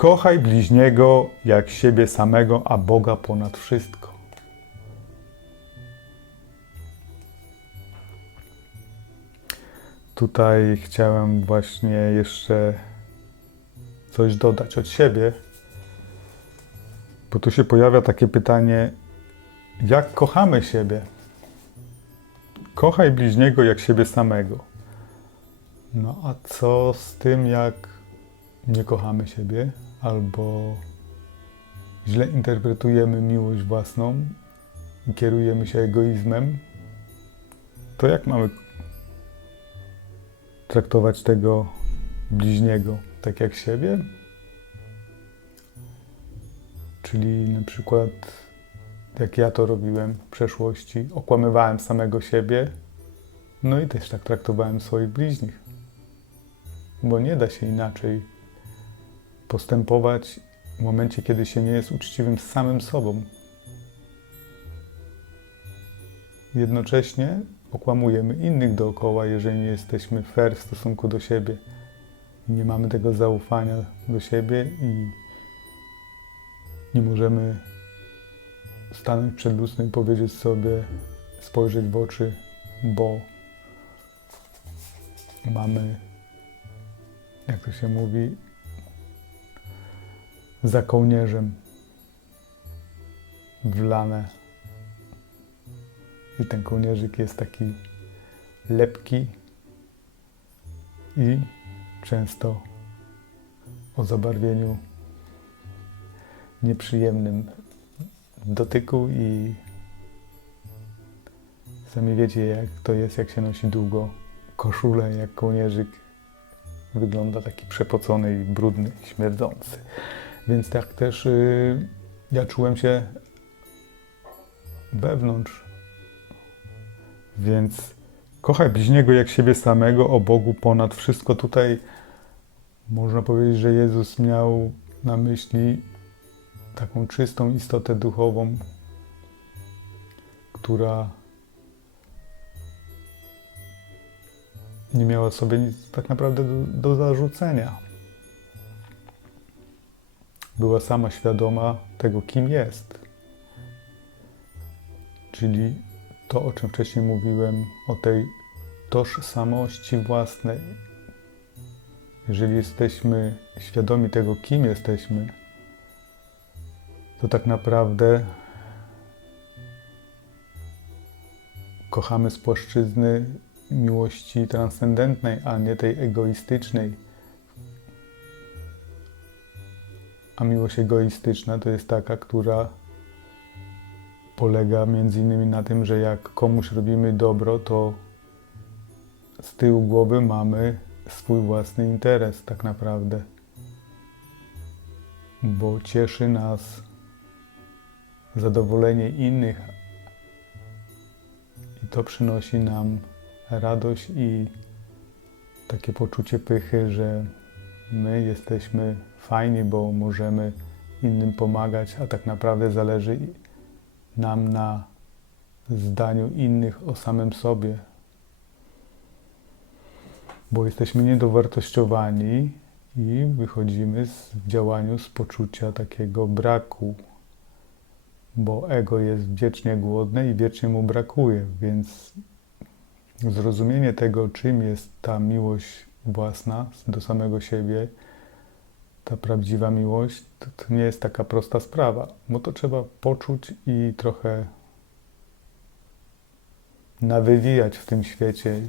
Kochaj bliźniego jak siebie samego, a Boga ponad wszystko. Tutaj chciałem właśnie jeszcze coś dodać od siebie, bo tu się pojawia takie pytanie, jak kochamy siebie? Kochaj bliźniego jak siebie samego. No a co z tym, jak nie kochamy siebie albo źle interpretujemy miłość własną i kierujemy się egoizmem? To jak mamy traktować tego bliźniego tak jak siebie? Czyli na przykład jak ja to robiłem w przeszłości, okłamywałem samego siebie, no i też tak traktowałem swoich bliźnich. Bo nie da się inaczej postępować w momencie, kiedy się nie jest uczciwym z samym sobą. Jednocześnie okłamujemy innych dookoła, jeżeli nie jesteśmy fair w stosunku do siebie. Nie mamy tego zaufania do siebie i nie możemy stanąć przed lustrem i powiedzieć sobie, spojrzeć w oczy, bo mamy, jak to się mówi, za kołnierzem wlane. I ten kołnierzyk jest taki lepki i często o zabarwieniu nieprzyjemnym w dotyku i sami wiecie jak to jest, jak się nosi długo koszulę, jak kołnierzyk wygląda taki przepocony i brudny, śmierdzący. Więc tak też y, ja czułem się wewnątrz. Więc kochaj bliźniego jak siebie samego, o Bogu ponad wszystko. Tutaj można powiedzieć, że Jezus miał na myśli taką czystą istotę duchową, która nie miała sobie nic tak naprawdę do, do zarzucenia. Była sama świadoma tego, kim jest. Czyli to, o czym wcześniej mówiłem, o tej tożsamości własnej. Jeżeli jesteśmy świadomi tego, kim jesteśmy, to tak naprawdę kochamy z płaszczyzny miłości transcendentnej, a nie tej egoistycznej. A miłość egoistyczna to jest taka, która polega między innymi na tym, że jak komuś robimy dobro, to z tyłu głowy mamy swój własny interes tak naprawdę. Bo cieszy nas zadowolenie innych i to przynosi nam radość i takie poczucie pychy, że my jesteśmy fajni, bo możemy innym pomagać, a tak naprawdę zależy nam na zdaniu innych o samym sobie. Bo jesteśmy niedowartościowani i wychodzimy z, w działaniu z poczucia takiego braku, bo ego jest wiecznie głodne i wiecznie mu brakuje, więc zrozumienie tego, czym jest ta miłość własna do samego siebie, ta prawdziwa miłość, to, to nie jest taka prosta sprawa, bo to trzeba poczuć i trochę nawywijać w tym świecie.